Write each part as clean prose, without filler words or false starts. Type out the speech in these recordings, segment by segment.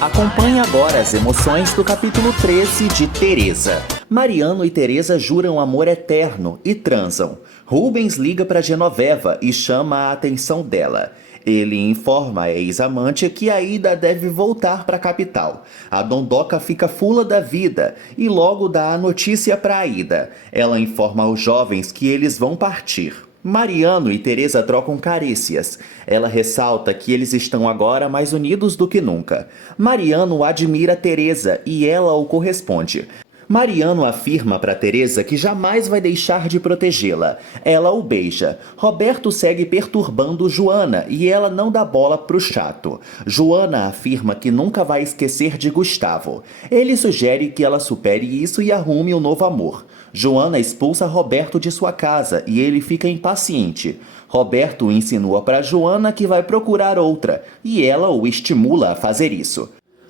Acompanhe agora as emoções do capítulo 13 de Teresa. Mariano e Teresa juram amor eterno e transam. Rubens liga para Genoveva e chama a atenção dela. Ele informa a ex-amante que a Ida deve voltar para a capital. A Dondoca fica fula da vida e logo dá a notícia para a Ida. Ela informa aos jovens que eles vão partir. Mariano e Teresa trocam carícias. Ela ressalta que eles estão agora mais unidos do que nunca. Mariano admira Teresa e ela o corresponde. Mariano afirma para Teresa que jamais vai deixar de protegê-la. Ela o beija. Roberto segue perturbando Joana e ela não dá bola pro chato. Joana afirma que nunca vai esquecer de Gustavo. Ele sugere que ela supere isso e arrume um novo amor. Joana expulsa Roberto de sua casa e ele fica impaciente. Roberto insinua para Joana que vai procurar outra e ela o estimula a fazer isso.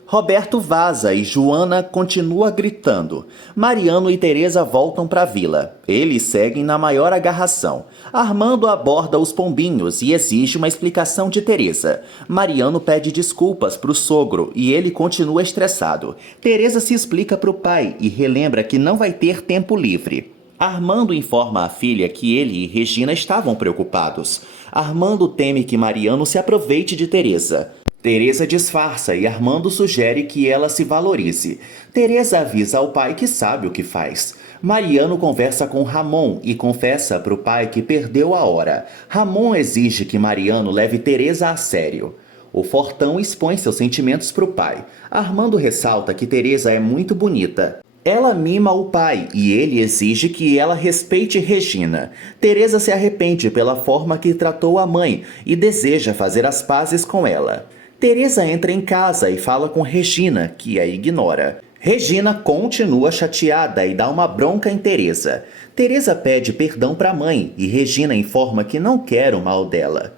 Roberto vaza e Joana continua gritando. Mariano e Teresa voltam para a vila. Eles seguem na maior agarração. Armando aborda os pombinhos e exige uma explicação de Teresa. Mariano pede desculpas para o sogro e ele continua estressado. Teresa se explica para o pai e relembra que não vai ter tempo livre. Armando informa a filha que ele e Regina estavam preocupados. Armando teme que Mariano se aproveite de Teresa. Teresa disfarça e Armando sugere que ela se valorize. Teresa avisa ao pai que sabe o que faz. Mariano conversa com Ramon e confessa para o pai que perdeu a hora. Ramon exige que Mariano leve Teresa a sério. O fortão expõe seus sentimentos para o pai. Armando ressalta que Teresa é muito bonita. Ela mima o pai e ele exige que ela respeite Regina. Teresa se arrepende pela forma que tratou a mãe e deseja fazer as pazes com ela. Teresa entra em casa e fala com Regina, que a ignora. Regina continua chateada e dá uma bronca em Teresa. Teresa pede perdão para a mãe e Regina informa que não quer o mal dela.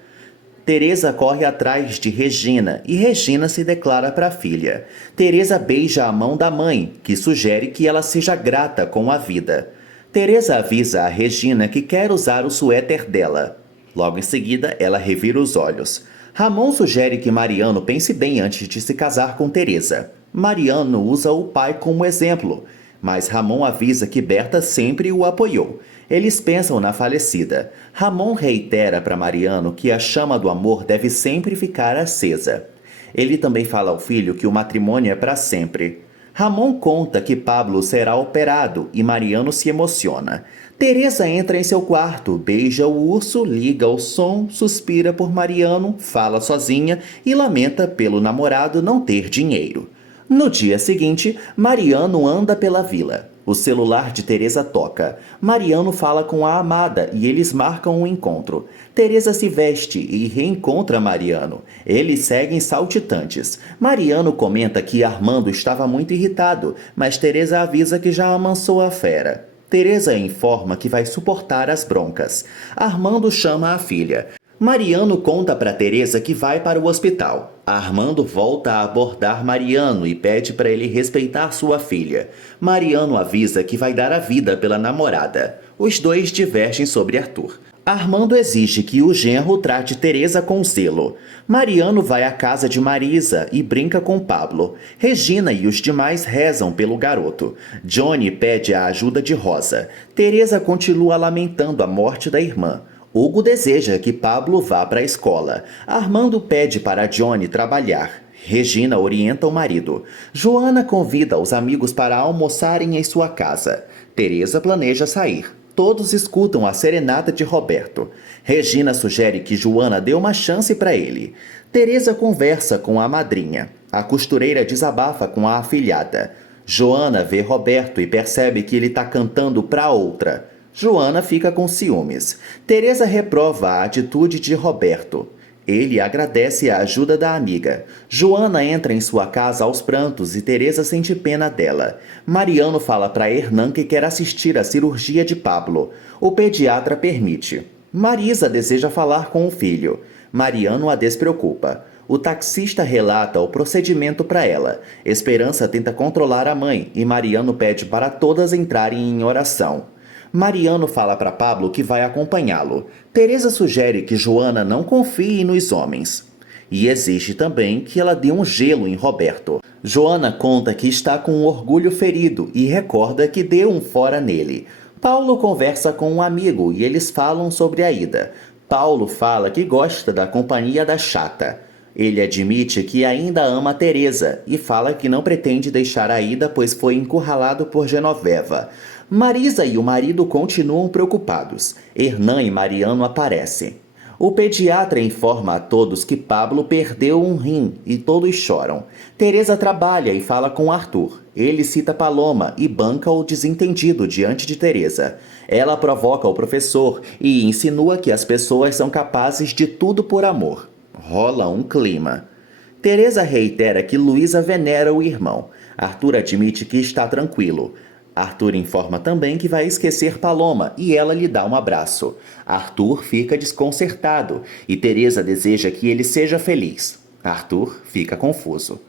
Teresa corre atrás de Regina e Regina se declara para a filha. Teresa beija a mão da mãe, que sugere que ela seja grata com a vida. Teresa avisa a Regina que quer usar o suéter dela. Logo em seguida, ela revira os olhos. Ramon sugere que Mariano pense bem antes de se casar com Teresa. Mariano usa o pai como exemplo, mas Ramon avisa que Berta sempre o apoiou. Eles pensam na falecida. Ramon reitera para Mariano que a chama do amor deve sempre ficar acesa. Ele também fala ao filho que o matrimônio é para sempre. Ramon conta que Pablo será operado e Mariano se emociona. Teresa entra em seu quarto, beija o urso, liga o som, suspira por Mariano, fala sozinha e lamenta pelo namorado não ter dinheiro. No dia seguinte, Mariano anda pela vila. O celular de Teresa toca. Mariano fala com a amada e eles marcam um encontro. Teresa se veste e reencontra Mariano. Eles seguem saltitantes. Mariano comenta que Armando estava muito irritado, mas Teresa avisa que já amansou a fera. Teresa informa que vai suportar as broncas. Armando chama a filha. Mariano conta para Teresa que vai para o hospital. Armando volta a abordar Mariano e pede para ele respeitar sua filha. Mariano avisa que vai dar a vida pela namorada. Os dois divergem sobre Arthur. Armando exige que o genro trate Teresa com zelo. Mariano vai à casa de Marisa e brinca com Pablo. Regina e os demais rezam pelo garoto. Johnny pede a ajuda de Rosa. Teresa continua lamentando a morte da irmã. Hugo deseja que Pablo vá para a escola. Armando pede para Johnny trabalhar. Regina orienta o marido. Joana convida os amigos para almoçarem em sua casa. Teresa planeja sair. Todos escutam a serenata de Roberto. Regina sugere que Joana dê uma chance para ele. Teresa conversa com a madrinha. A costureira desabafa com a afilhada. Joana vê Roberto e percebe que ele está cantando para outra. Joana fica com ciúmes. Teresa reprova a atitude de Roberto. Ele agradece a ajuda da amiga. Joana entra em sua casa aos prantos e Teresa sente pena dela. Mariano fala para Hernan que quer assistir à cirurgia de Pablo. O pediatra permite. Marisa deseja falar com o filho. Mariano a despreocupa. O taxista relata o procedimento para ela. Esperança tenta controlar a mãe e Mariano pede para todas entrarem em oração. Mariano fala para Pablo que vai acompanhá-lo. Teresa sugere que Joana não confie nos homens. e exige também que ela dê um gelo em Roberto. Joana conta que está com um orgulho ferido e recorda que deu um fora nele. Paulo conversa com um amigo e eles falam sobre a ida. Paulo fala que gosta da companhia da chata. Ele admite que ainda ama Teresa e fala que não pretende deixar a ida, pois foi encurralado por Genoveva. Marisa e o marido continuam preocupados. Hernan e Mariano aparecem. O pediatra informa a todos que Pablo perdeu um rim e todos choram. Teresa trabalha e fala com Arthur. Ele cita Paloma e banca o desentendido diante de Teresa. Ela provoca o professor e insinua que as pessoas são capazes de tudo por amor. Rola um clima. Teresa reitera que Luísa venera o irmão. Arthur admite que está tranquilo. Arthur informa também que vai esquecer Paloma e ela lhe dá um abraço. Arthur fica desconcertado e Teresa deseja que ele seja feliz. Arthur fica confuso.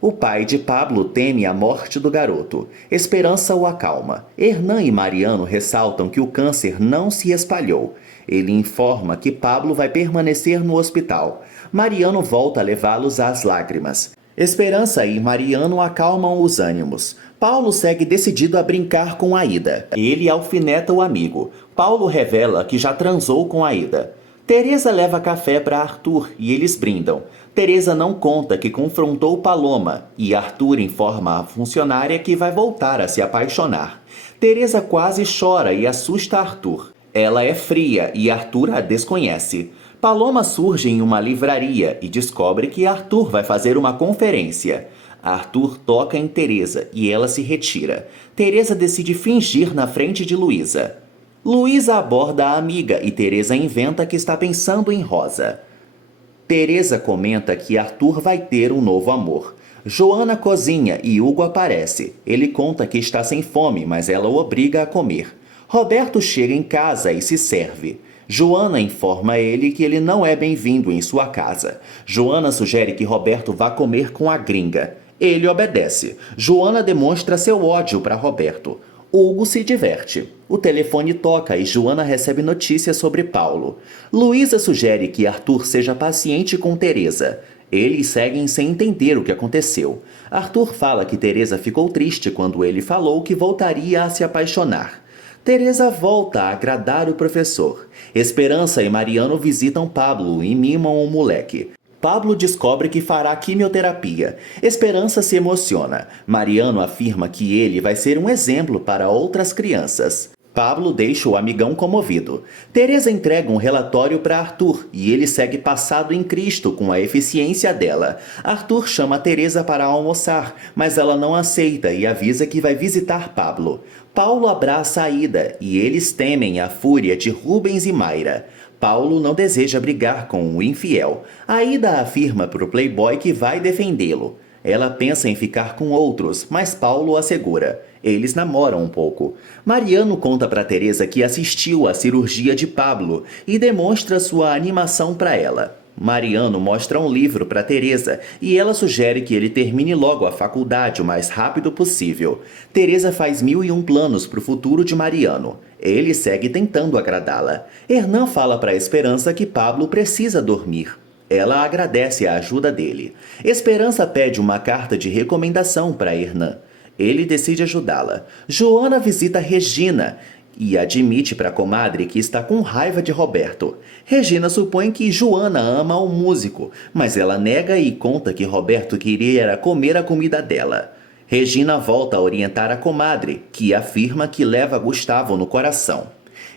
O pai de Pablo teme a morte do garoto. Esperança o acalma. Hernan e Mariano ressaltam que o câncer não se espalhou. Ele informa que Pablo vai permanecer no hospital. Mariano volta a levá-los às lágrimas. Esperança e Mariano acalmam os ânimos. Paulo segue decidido a brincar com Aida. Ele alfineta o amigo. Paulo revela que já transou com Aida. Teresa leva café para Arthur e eles brindam. Teresa não conta que confrontou Paloma e Arthur informa a funcionária que vai voltar a se apaixonar. Teresa quase chora e assusta Arthur. Ela é fria e Arthur a desconhece. Paloma surge em uma livraria e descobre que Arthur vai fazer uma conferência. Arthur toca em Teresa e ela se retira. Teresa decide fingir na frente de Luísa. Luísa aborda a amiga e Teresa inventa que está pensando em Rosa. Teresa comenta que Arthur vai ter um novo amor. Joana cozinha e Hugo aparece. Ele conta que está sem fome, mas ela o obriga a comer. Roberto chega em casa e se serve. Joana informa ele que ele não é bem-vindo em sua casa. Joana sugere que Roberto vá comer com a gringa. Ele obedece. Joana demonstra seu ódio para Roberto. Hugo se diverte. O telefone toca e Joana recebe notícias sobre Paulo. Luísa sugere que Arthur seja paciente com Teresa. Eles seguem sem entender o que aconteceu. Arthur fala que Teresa ficou triste quando ele falou que voltaria a se apaixonar. Teresa volta a agradar o professor. Esperança e Mariano visitam Pablo e mimam o moleque. Pablo descobre que fará quimioterapia. Esperança se emociona. Mariano afirma que ele vai ser um exemplo para outras crianças. Pablo deixa o amigão comovido. Teresa entrega um relatório para Arthur e ele segue passado em Cristo com a eficiência dela. Arthur chama Teresa para almoçar, mas ela não aceita e avisa que vai visitar Pablo. Paulo abraça Aida e eles temem a fúria de Rubens e Mayra. Paulo não deseja brigar com o infiel. Aida afirma para o playboy que vai defendê-lo. Ela pensa em ficar com outros, mas Paulo assegura. Eles namoram um pouco. Mariano conta para Teresa que assistiu à cirurgia de Pablo e demonstra sua animação para ela. Mariano mostra um livro para Teresa e ela sugere que ele termine logo a faculdade o mais rápido possível. Teresa faz 1001 planos para o futuro de Mariano. Ele segue tentando agradá-la. Hernan fala para Esperança que Pablo precisa dormir. Ela agradece a ajuda dele. Esperança pede uma carta de recomendação para Hernan. Ele decide ajudá-la. Joana visita Regina e admite para a comadre que está com raiva de Roberto. Regina supõe que Joana ama o músico, mas ela nega e conta que Roberto queria comer a comida dela. Regina volta a orientar a comadre, que afirma que leva Gustavo no coração.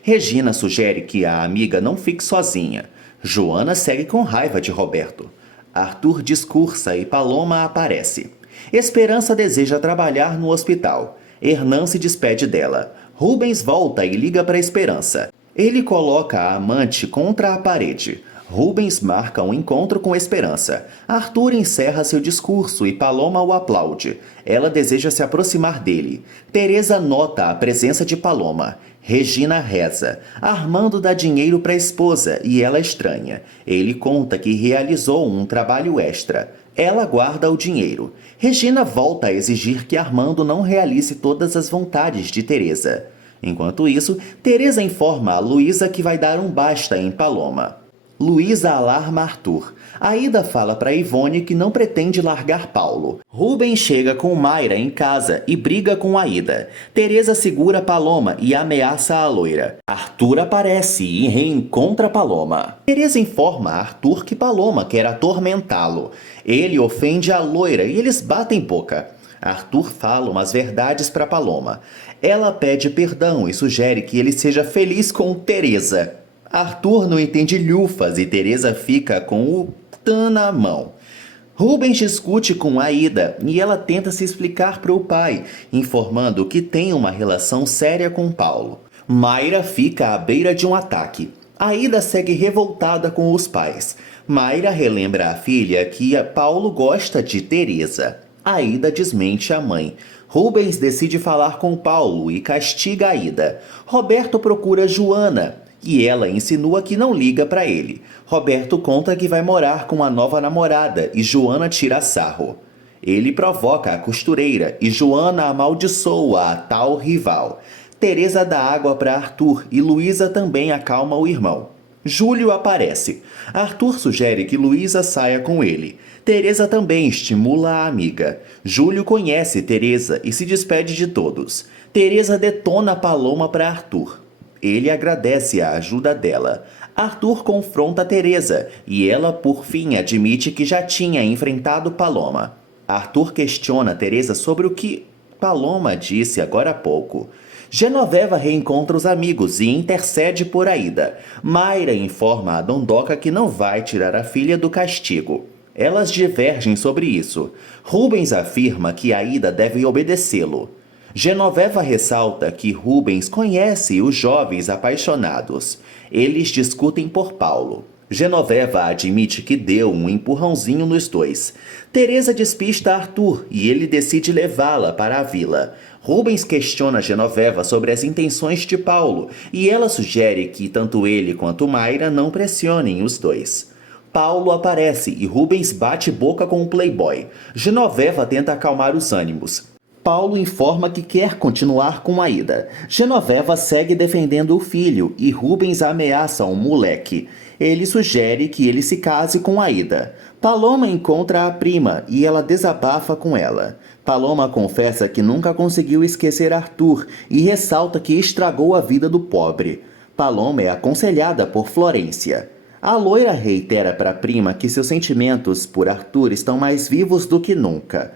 Regina sugere que a amiga não fique sozinha. Joana segue com raiva de Roberto. Arthur discursa e Paloma aparece. Esperança deseja trabalhar no hospital. Hernan se despede dela. Rubens volta e liga para Esperança. Ele coloca a amante contra a parede. Rubens marca um encontro com Esperança. Arthur encerra seu discurso e Paloma o aplaude. Ela deseja se aproximar dele. Teresa nota a presença de Paloma. Regina reza. Armando dá dinheiro para a esposa e ela estranha. Ele conta que realizou um trabalho extra. Ela guarda o dinheiro. Regina volta a exigir que Armando não realize todas as vontades de Teresa. Enquanto isso, Teresa informa a Luísa que vai dar um basta em Paloma. Luísa alarma Arthur. Aida fala para Ivone que não pretende largar Paulo. Rubens chega com Mayra em casa e briga com Aida. Teresa segura Paloma e ameaça a loira. Arthur aparece e reencontra Paloma. Teresa informa a Arthur que Paloma quer atormentá-lo. Ele ofende a loira e eles batem boca. Arthur fala umas verdades para Paloma. Ela pede perdão e sugere que ele seja feliz com Teresa. Arthur não entende lhufas e Teresa fica com o tã na mão. Rubens discute com Aida e ela tenta se explicar para o pai, informando que tem uma relação séria com Paulo. Mayra fica à beira de um ataque. Aida segue revoltada com os pais. Mayra relembra à filha que Paulo gosta de Teresa. Aida desmente a mãe. Rubens decide falar com Paulo e castiga Aida. Roberto procura Joana e ela insinua que não liga para ele. Roberto conta que vai morar com a nova namorada e Joana tira sarro. Ele provoca a costureira e Joana amaldiçoa a tal rival. Teresa dá água para Arthur e Luísa também acalma o irmão. Júlio aparece. Arthur sugere que Luísa saia com ele. Teresa também estimula a amiga. Júlio conhece Teresa e se despede de todos. Teresa detona Paloma para Arthur. Ele agradece a ajuda dela. Arthur confronta Teresa e ela, por fim, admite que já tinha enfrentado Paloma. Arthur questiona Teresa sobre o que Paloma disse agora há pouco. Genoveva reencontra os amigos e intercede por Aida. Mayra informa a Dondoca que não vai tirar a filha do castigo. Elas divergem sobre isso. Rubens afirma que Aida deve obedecê-lo. Genoveva ressalta que Rubens conhece os jovens apaixonados. Eles discutem por Paulo. Genoveva admite que deu um empurrãozinho nos dois. Teresa despista Arthur e ele decide levá-la para a vila. Rubens questiona Genoveva sobre as intenções de Paulo e ela sugere que tanto ele quanto Mayra não pressionem os dois. Paulo aparece e Rubens bate boca com o playboy. Genoveva tenta acalmar os ânimos. Paulo informa que quer continuar com Aida. Genoveva segue defendendo o filho e Rubens ameaça um moleque. Ele sugere que ele se case com Aida. Paloma encontra a prima e ela desabafa com ela. Paloma confessa que nunca conseguiu esquecer Arthur e ressalta que estragou a vida do pobre. Paloma é aconselhada por Florência. A loira reitera para a prima que seus sentimentos por Arthur estão mais vivos do que nunca.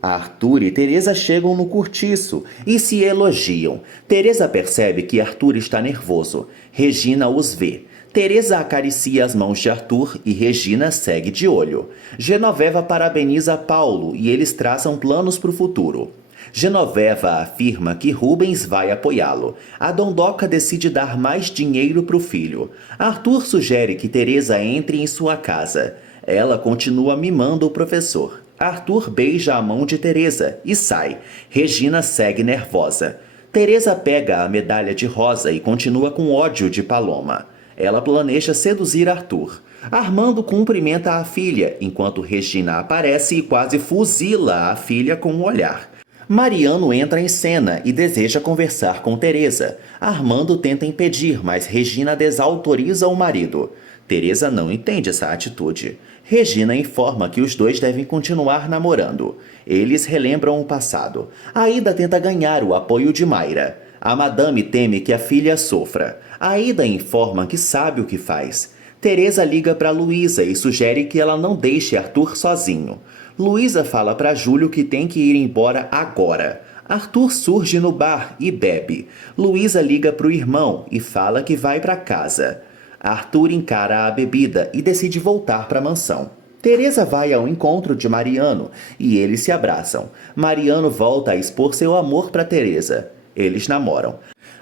Arthur e Teresa chegam no cortiço e se elogiam. Teresa percebe que Arthur está nervoso. Regina os vê. Teresa acaricia as mãos de Arthur e Regina segue de olho. Genoveva parabeniza Paulo e eles traçam planos para o futuro. Genoveva afirma que Rubens vai apoiá-lo. A Dondoca decide dar mais dinheiro para o filho. Arthur sugere que Teresa entre em sua casa. Ela continua mimando o professor. Arthur beija a mão de Teresa e sai. Regina segue nervosa. Teresa pega a medalha de rosa e continua com ódio de Paloma. Ela planeja seduzir Arthur. Armando cumprimenta a filha, enquanto Regina aparece e quase fuzila a filha com um olhar. Mariano entra em cena e deseja conversar com Teresa. Armando tenta impedir, mas Regina desautoriza o marido. Teresa não entende essa atitude. Regina informa que os dois devem continuar namorando. Eles relembram o passado. Aida tenta ganhar o apoio de Mayra. A madame teme que a filha sofra. Aida informa que sabe o que faz. Teresa liga para Luísa e sugere que ela não deixe Arthur sozinho. Luísa fala para Júlio que tem que ir embora agora. Arthur surge no bar e bebe. Luísa liga para o irmão e fala que vai para casa. Arthur encara a bebida e decide voltar para a mansão. Teresa vai ao encontro de Mariano e eles se abraçam. Mariano volta a expor seu amor para Teresa. Eles namoram.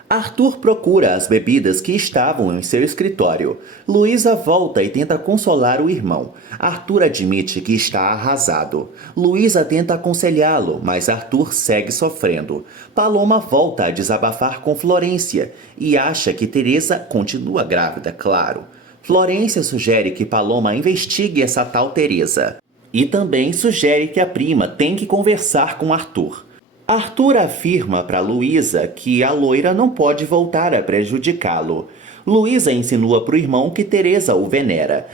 Arthur procura as bebidas que estavam em seu escritório. Luísa volta e tenta consolar o irmão. Arthur admite que está arrasado. Luísa tenta aconselhá-lo, mas Arthur segue sofrendo. Paloma volta a desabafar com Florência e acha que Teresa continua grávida, claro. Florência sugere que Paloma investigue essa tal Teresa. E também sugere que a prima tem que conversar com Arthur. Arthur afirma para Luísa que a loira não pode voltar a prejudicá-lo. Luísa insinua pro irmão que Teresa o venera.